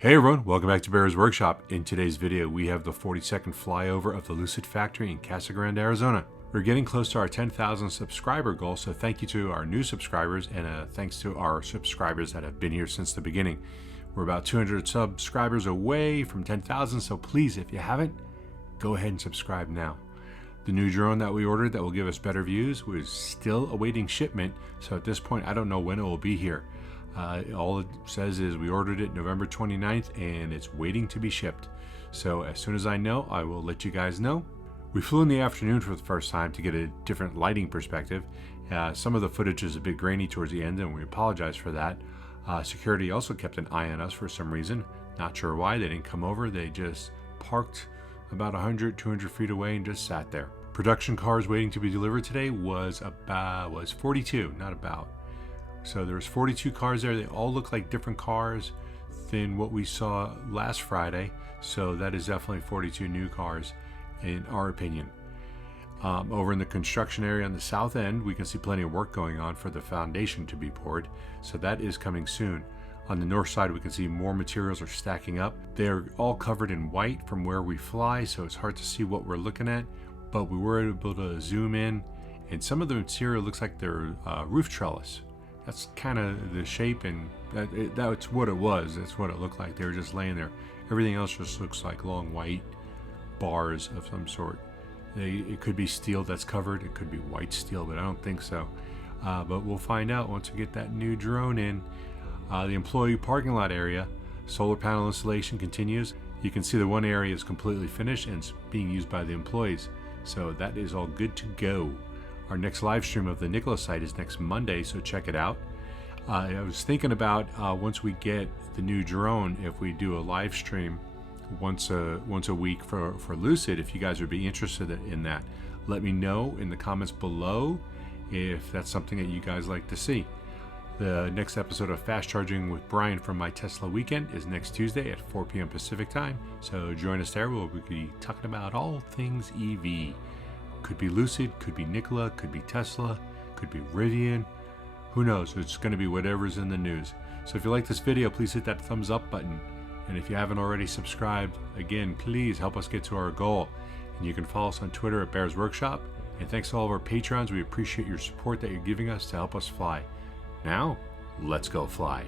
Hey everyone, welcome back to Bear's Workshop. In today's video, we have the 42nd flyover of the Lucid factory in Casa Grande, Arizona. We're getting close to our 10,000 subscriber goal, so thank you to our new subscribers and thanks to our subscribers that have been here since the beginning. We're about 200 subscribers away from 10,000, so please, if you haven't, go ahead and subscribe now. The new drone that we ordered that will give us better views was still awaiting shipment, so at this point I don't know when it will be here. All it says is we ordered it November 29th and it's waiting to be shipped. So as soon as I know, I will let you guys know. We flew in the afternoon for the first time to get a different lighting perspective. Some of the footage is a bit grainy towards the end and we apologize for that. Security also kept an eye on us for some reason. Not sure why. They didn't come over. They just parked about 100, 200 feet away and just sat there. Production cars waiting to be delivered today was 42, not about. So there's 42 cars there. They all look like different cars than what we saw last Friday. So that is definitely 42 new cars in our opinion. Over in the construction area on the south end, we can see plenty of work going on for the foundation to be poured. So that is coming soon. On the north side, we can see more materials are stacking up. They're all covered in white from where we fly, so it's hard to see what we're looking at. But we were able to zoom in, and some of the material looks like they're roof trellis. That's kind of the shape, and that's what it was. That's what it looked like. They were just laying there. Everything else just looks like long white bars of some sort. It could be steel that's covered. It could be white steel, but I don't think so. But we'll find out once we get that new drone in. The employee parking lot area, solar panel installation continues. You can see the one area is completely finished and it's being used by the employees. So that is all good to go. Our next live stream of the Nikola site is next Monday, so check it out. I was thinking about once we get the new drone, if we do a live stream once a week for Lucid, if you guys would be interested in that. Let me know in the comments below if that's something that you guys like to see. The next episode of Fast Charging with Brian from My Tesla Weekend is next Tuesday at 4 p.m. Pacific time, so join us there. We'll be talking about all things EV. Could be Lucid, could be Nikola, could be Tesla, could be Rivian. Who knows? It's going to be whatever's in the news. So if you like this video, please hit that thumbs up button. And if you haven't already subscribed, again, please help us get to our goal. And you can follow us on Twitter at Bear's Workshop. And thanks to all of our patrons. We appreciate your support that you're giving us to help us fly. Now, let's go fly.